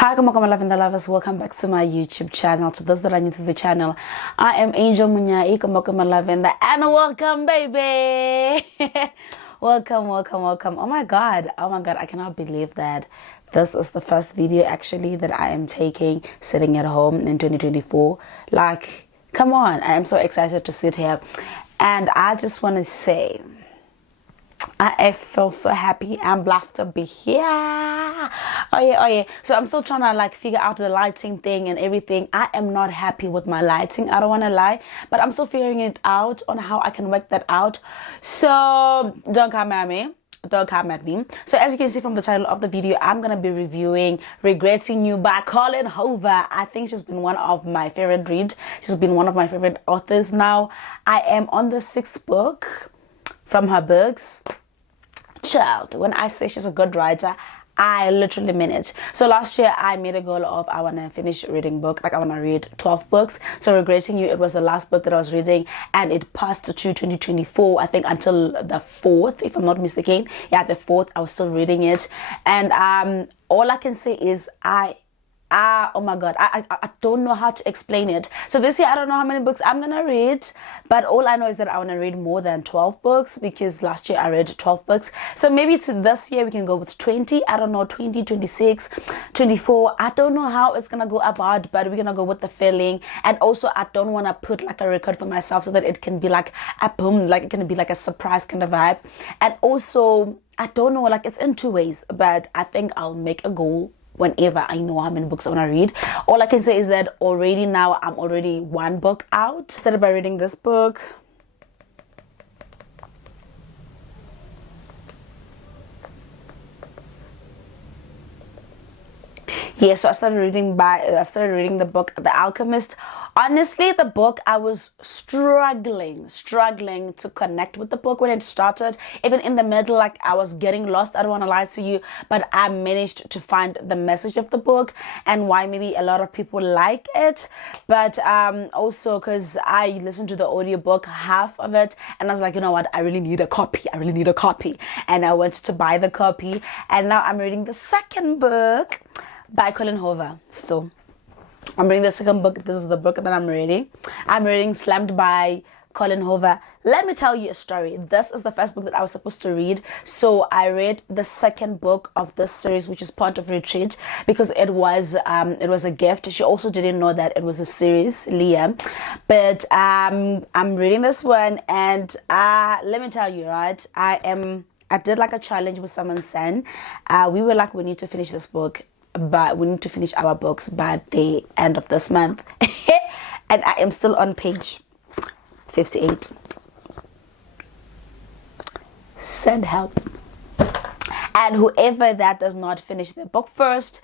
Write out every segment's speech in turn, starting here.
Hi, welcome, my love and the lovers. Welcome back to my YouTube channel. To those that are new to the channel, I am Angel Munya. Welcome, my love and welcome, baby. welcome. Oh my God, I cannot believe that this is the first video actually that I am taking sitting at home in 2024. Like, come on, I am so excited to sit here, and I just want to say, I feel so happy. I'm blessed to be here. Oh yeah. So I'm still trying to like figure out the lighting thing and everything. I am not happy with my lighting. I don't want to lie, but I'm still figuring it out on how I can work that out. So don't come at me. So as you can see from the title of the video, I'm going to be reviewing Regretting You by Colleen Hoover. I think she's been one of my favorite reads. She's been one of my favorite authors now. I am on the 6th book from her books. Child, when I say she's a good writer, I literally mean it. So last year I made a goal of I want to finish reading book, like I want to read 12 books. So Regretting You, it was the last book that I was reading, and it passed to 2024, I think, until the 4th, if I'm not mistaken. Yeah, the 4th, I was still reading it. And all I can say is oh my God, I don't know how to explain it. So this year, I don't know how many books I'm going to read, but all I know is that I want to read more than 12 books, because last year I read 12 books. So maybe to this year we can go with 20, I don't know, 20, 26, 24. I don't know how it's going to go about, but we're going to go with the feeling. And also, I don't want to put like a record for myself so that it can be like a boom, like it can be like a surprise kind of vibe. And also, I don't know, like it's in two ways, but I think I'll make a goal whenever I know how many books I want to read. All I can say is that already now I'm already one book out. Started by reading this book. Yeah, so I started reading the book The Alchemist. Honestly, the book, I was struggling to connect with the book when it started. Even in the middle, like I was getting lost. I don't want to lie to you, but I managed to find the message of the book and why maybe a lot of people like it. But also because I listened to the audiobook, half of it, and I was like, you know what, I really need a copy. And I went to buy the copy, and now I'm reading the second book by Colleen Hoover. So I'm reading the second book. This is the book that I'm reading. I'm reading Slammed by Colleen Hoover. Let me tell you a story. This is the first book that I was supposed to read. So I read the second book of this series, which is Point of Retreat, because it was a gift. She also didn't know that it was a series, Leah. But I'm reading this one, and let me tell you, right? I did like a challenge with someone saying, we were like, we need to finish this book, but we need to finish our books by the end of this month. And I am still on page 58. Send help. And whoever that does not finish the book first,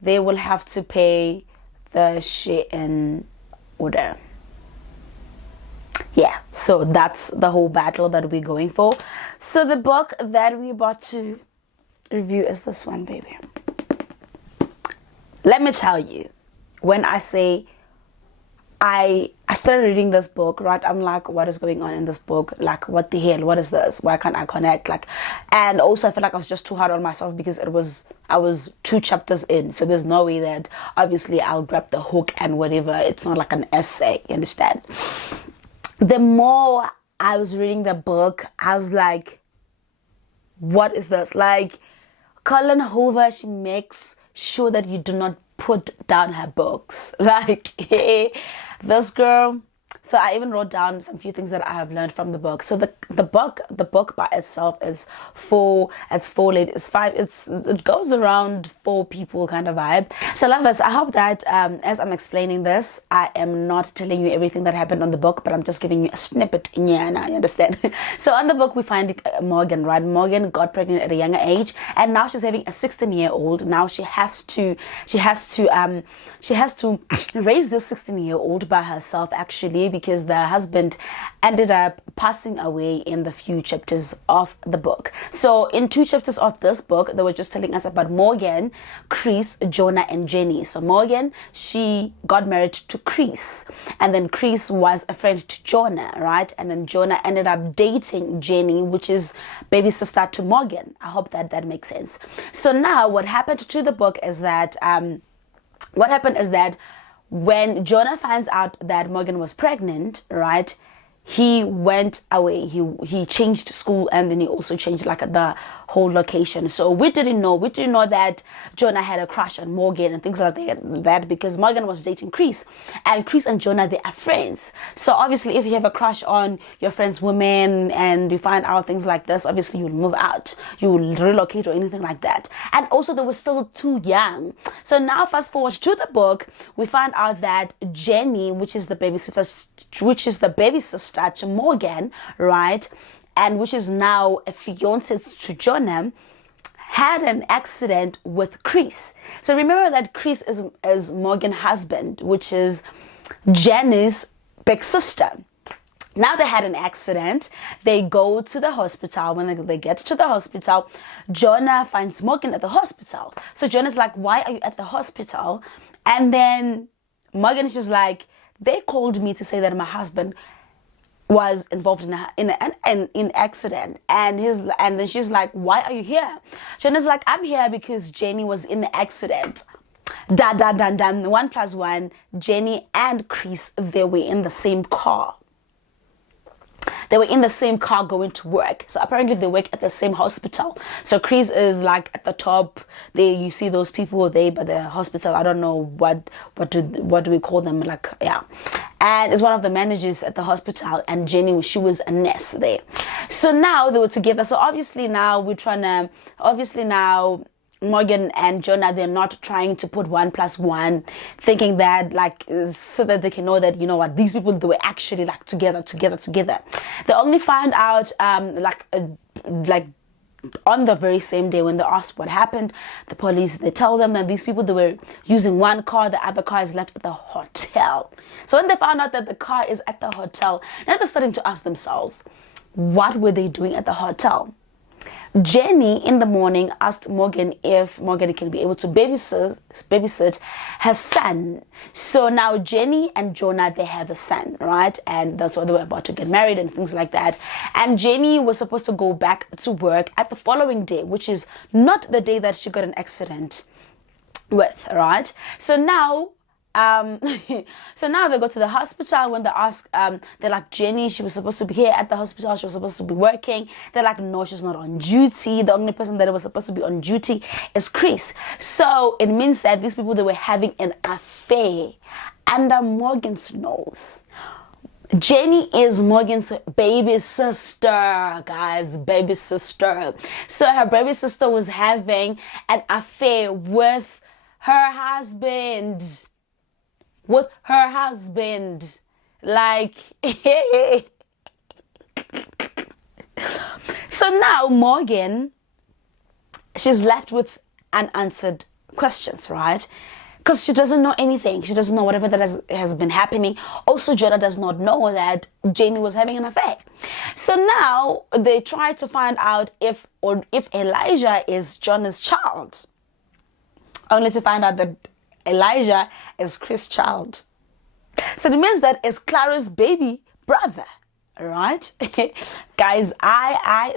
they will have to pay the share in order. Yeah, so that's the whole battle that we're going for. So the book that we're about to review is this one, baby. Let me tell you, when I say I started reading this book, right? I'm like, what is going on in this book? Like, what the hell? What is this? Why can't I connect? Like, and also I feel like I was just too hard on myself because I was 2 chapters in. So there's no way that obviously I'll grab the hook and whatever. It's not like an essay, you understand? The more I was reading the book, I was like, what is this? Like, Colleen Hoover, she makes sure that you do not put down her books. Like, hey, this girl. So I even wrote down some few things that I have learned from the book. So the book by itself is it goes around 4 people kind of vibe. So lovers, I hope that as I'm explaining this, I am not telling you everything that happened on the book, but I'm just giving you a snippet. Yeah, now you understand. So on the book we find Morgan, right? Morgan got pregnant at a younger age, and now she's having a 16-year-old. Now she has to raise this 16-year-old by herself, actually, because the husband ended up passing away in the few chapters of the book. So in 2 chapters of this book, they were just telling us about Morgan, Chris, Jonah, and Jenny. So Morgan, she got married to Chris, and then Chris was a friend to Jonah, right? And then Jonah ended up dating Jenny, which is baby sister to Morgan. I hope that makes sense. So now what happened to the book is that what happened is that when Jonah finds out that Morgan was pregnant, right, he went away. He changed school, and then he also changed like the whole location. So we didn't know that Jonah had a crush on Morgan and things like that, because Morgan was dating Chris, and Chris and Jonah, they are friends. So obviously if you have a crush on your friend's woman and you find out things like this, obviously you'll move out, you will relocate or anything like that. And also they were still too young. So now fast forward to the book, we find out that Jenny, which is the baby sister to Morgan, right, and which is now a fiance to Jonah, had an accident with Chris. So remember that Chris is Morgan's husband, which is Jenny's big sister. Now they had an accident. They go to the hospital. When they get to the hospital, Jonah finds Morgan at the hospital. So Jonah's like, why are you at the hospital? And then Morgan is just like, they called me to say that my husband was involved in an accident, and then she's like, why are you here? Jonah's like, I'm here because Jenny was in the accident. 1 + 1, Jenny and Chris, they were in the same car. They were in the same car going to work. So apparently they work at the same hospital. So Chris is like at the top. You see those people there by the hospital. I don't know what do we call them? Like, yeah. And it's one of the managers at the hospital. And Jenny, she was a nurse there. So now they were together. So obviously now Morgan and Jonah, they're not trying to put 1 + 1, thinking that like so that they can know that, you know what, these people, they were actually like together. They only find out like on the very same day when they asked what happened. The police, they tell them that these people, they were using one car, the other car is left at the hotel. So when they found out that the car is at the hotel, now they're starting to ask themselves, what were they doing at the hotel? Jenny in the morning asked Morgan if Morgan can be able to babysit her son. So now Jenny and Jonah, they have a son, right? And that's why they were about to get married and things like that. And Jenny was supposed to go back to work at the following day, which is not the day that she got an accident with, right? So now so now they go to the hospital. When they ask, they're like, Jenny, she was supposed to be here at the hospital, she was supposed to be working. They're like, no, she's not on duty. The only person that was supposed to be on duty is Chris. So it means that these people, they were having an affair under Morgan's nose. Jenny is Morgan's baby sister, guys, baby sister. So her baby sister was having an affair with her husband. Like so now Morgan, she's left with unanswered questions, right? Because she doesn't know anything. She doesn't know whatever that has been happening. Also, Jonah does not know that Jenny was having an affair. So now they try to find out if Elijah is Jonah's child, only to find out that Elijah is Chris' child. So it means that it's Clara's baby brother, right? Guys,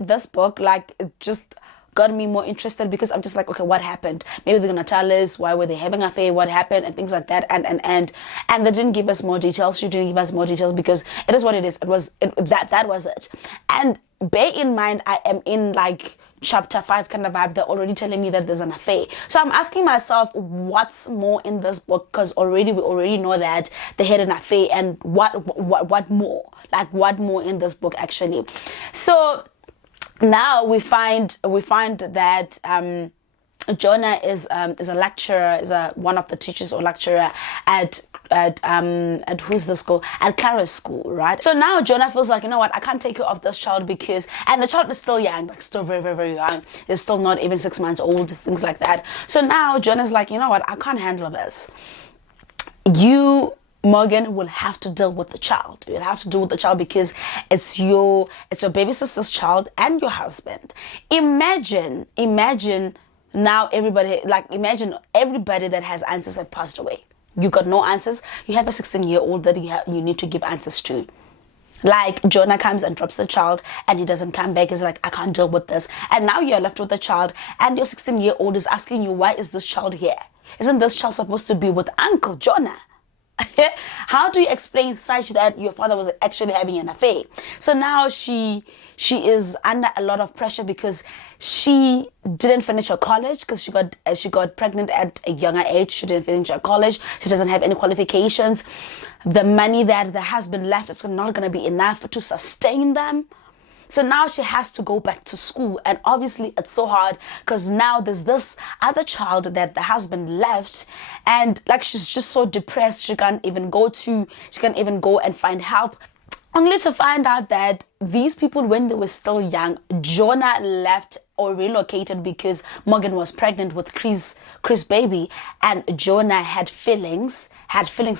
this book, like, it just got me more interested, because I'm just like, okay, what happened? Maybe they're gonna tell us why were they having an affair, what happened, and things like that. And they didn't give us more details. She didn't give us more details, because it is what it is. That was it. And bear in mind, I am in like chapter 5 kind of vibe. They're already telling me that there's an affair. So I'm asking myself, what's more in this book? Because we already know that they had an affair, and what more? Like, what more in this book actually? So now we find that Jonah is a lecturer, is one of the teachers or lecturer at who's the school? At Clara's school, right? So now Jonah feels like, you know what, I can't take care of this child, and the child is still young, like still very, very, very young. It's still not even 6 months old, things like that. So now Jonah's like, you know what, I can't handle this. You, Morgan, will have to deal with the child. You'll have to deal with the child, because it's your baby sister's child and your husband. Imagine now imagine everybody that has answers have passed away. You got no answers. You have a 16-year-old that you need to give answers to. Like, Jonah comes and drops the child, and he doesn't come back. He's like, I can't deal with this. And now you're left with the child, and your 16-year-old is asking you, why is this child here? Isn't this child supposed to be with Uncle Jonah? How do you explain such that your father was actually having an affair? So now she is under a lot of pressure because she didn't finish her college, because she got pregnant at a younger age. She didn't finish her college. She doesn't have any qualifications. The money that the husband left is not going to be enough to sustain them. So now she has to go back to school, and obviously it's so hard because now there's this other child that the husband left, and like she's just so depressed she can't even go and find help. Only to find out that these people, when they were still young, Jonah left or relocated because Morgan was pregnant with Chris' baby, and Jonah had feelings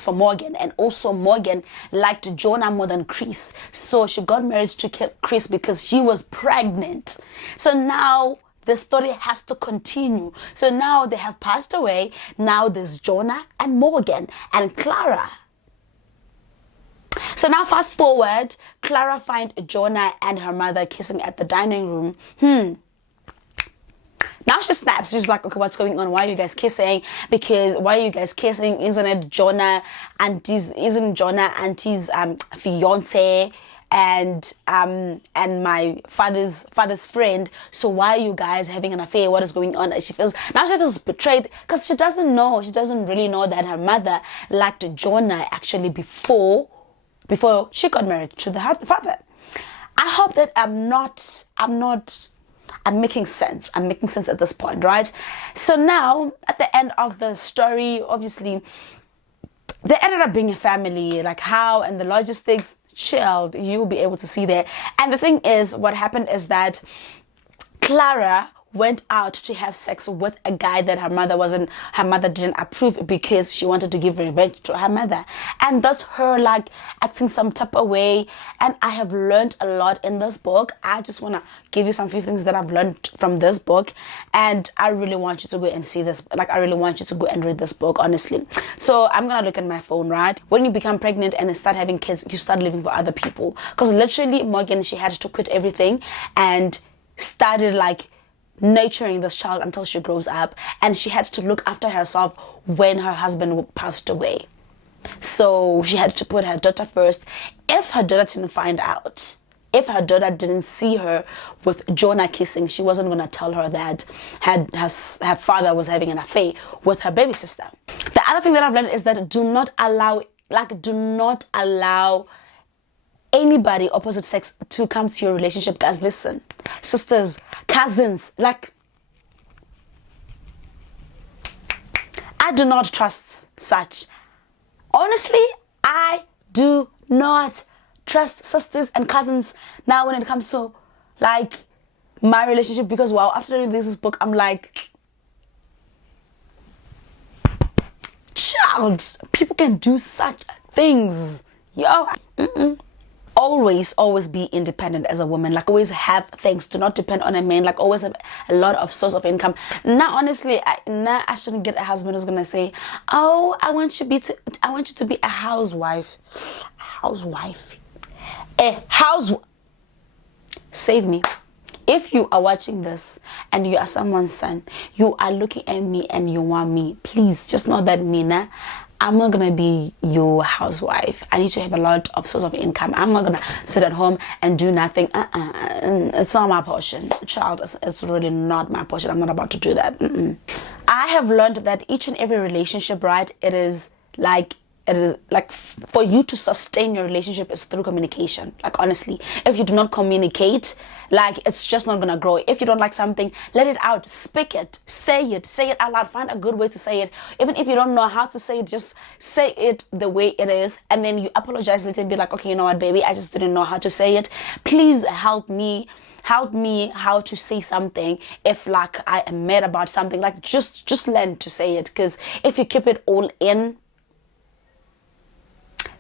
for Morgan, and also Morgan liked Jonah more than Chris. So she got married to Chris because she was pregnant. So now the story has to continue. So now they have passed away. Now there's Jonah and Morgan and Clara. So now fast forward, Clara finds Jonah and her mother kissing at the dining room. Now she snaps. She's like, okay, what's going on? Why are you guys kissing? Why are you guys kissing? Isn't Jonah auntie's fiance and my father's friend? So why are you guys having an affair? What is going on? She feels betrayed because she doesn't really know that her mother liked Jonah actually before she got married to the father. I hope that I'm making sense. I'm making sense at this point, right? So now, at the end of the story, obviously, they ended up being a family. Like how and the logistics, chilled. You'll be able to see there. And the thing is, what happened is that Clara went out to have sex with a guy that her mother didn't approve because she wanted to give revenge to her mother. And that's her like acting some type of way. And I have learned a lot in this book. I just want to give you some few things that I've learned from this book. And I really want you to go and see this. Like, I really want you to go and read this book, honestly. So I'm going to look at my phone, right? When you become pregnant and start having kids, you start living for other people. Because literally, Morgan, she had to quit everything and started like nurturing this child until she grows up, and she had to look after herself when her husband passed away. So she had to put her daughter first. If her daughter didn't find out, if her daughter didn't see her with Jonah kissing, she wasn't going to tell her that her father was having an affair with her baby sister. The other thing that I've learned is that do not allow anybody opposite sex to come to your relationship. Guys, listen, sisters, cousins, like, I do not trust such. Honestly, I do not trust sisters and cousins now when it comes to like my relationship, because wow, after reading this book, I'm like, child, people can do such things, yo. Always be independent as a woman. Like, always have things. Do not depend on a man. Like, always have a lot of source of income. Now, honestly, I shouldn't get a husband who's gonna say, "Oh, I want you to be a housewife." A housewife. Save me. If you are watching this and you are someone's son, you are looking at me and you want me, please just know that Mina, I'm not gonna be your housewife. I need to have a lot of source of income. I'm not gonna sit at home and do nothing. It's not my portion, child. It's really not my portion. I'm not about to do that. I have learned that each and every relationship, right? It is like for you to sustain your relationship is through communication. Like, honestly, if you do not communicate, like, it's just not gonna grow. If you don't like something, let it out, speak it, say it out loud. Find a good way to say it. Even if you don't know how to say it, just say it the way it is, and then you apologize later and be like, okay, you know what, baby, I just didn't know how to say it. Please help me how to say something if like I am mad about something. Like, just learn to say it, because if you keep it all in,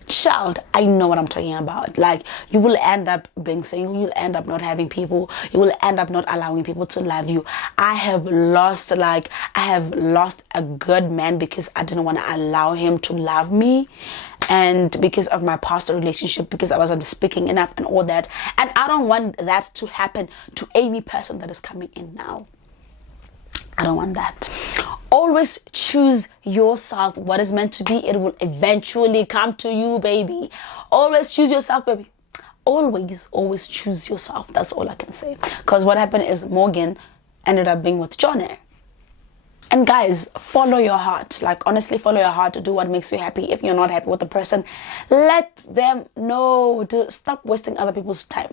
child, I know what I'm talking about. Like, you will end up being single. You'll end up not having people. You will end up not allowing people to love you. I have lost a good man because I didn't want to allow him to love me, and because of my past relationship, because I wasn't speaking enough and all that. And I don't want that to happen to any person that is coming in now. I don't want that. Always choose yourself. What is meant to be, it will eventually come to you, baby. Always choose yourself, baby. Always choose yourself. That's all I can say. Because what happened is Morgan ended up being with Johnny. And guys, follow your heart. Like, honestly, follow your heart to do what makes you happy. If you're not happy with the person, let them know. Stop wasting other people's time.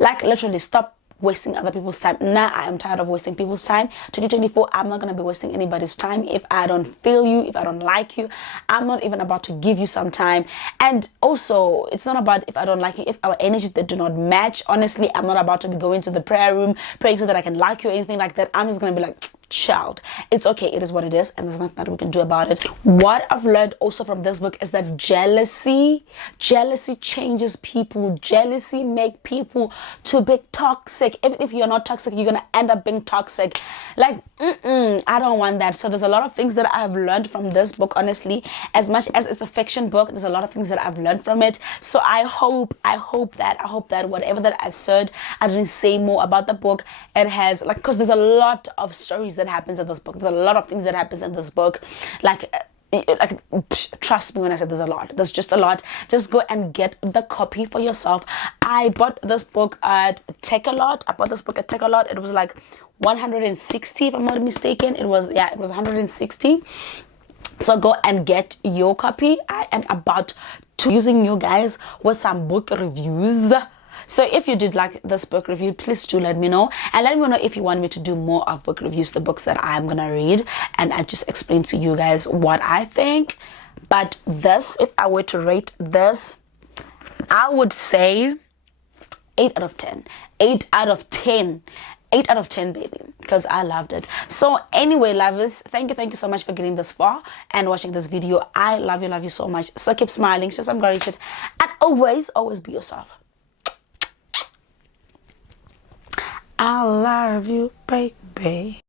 Like, literally, stop wasting other people's time. Now I am tired of wasting people's time. 2024, I'm not going to be wasting anybody's time. If I don't feel you, if I don't like you, I'm not even about to give you some time. And also, it's not about if I don't like you, if our energies that do not match. Honestly, I'm not about to be going to the prayer room, praying so that I can like you or anything like that. I'm just going to be like, child, it's okay, it is what it is, and there's nothing that we can do about it. What I've learned also from this book is that jealousy changes people. Jealousy make people to be toxic. Even if you're not toxic, you're gonna end up being toxic. Like, I don't want that. So there's a lot of things that I've learned from this book, honestly. As much as it's a fiction book, there's a lot of things that I've learned from it. So I hope that whatever that I've said, I didn't say more about the book. It has, like, because there's a lot of stories that happens in this book. There's a lot of things that happens in this book. Like, trust me when I said there's a lot. There's just a lot. Just go and get the copy for yourself. I bought this book at Take-A-Lot. It was like 160, if I'm not mistaken. It was 160. So go and get your copy. I am about to using you guys with some book reviews. So if you did like this book review, please do let me know. And let me know if you want me to do more of book reviews, the books that I'm going to read. And I just explain to you guys what I think. But this, if I were to rate this, I would say 8 out of 10. 8 out of 10. 8 out of 10, baby, because I loved it. So anyway, lovers, thank you so much for getting this far and watching this video. I love you so much. So keep smiling, show some gratitude, and always be yourself. I love you, baby.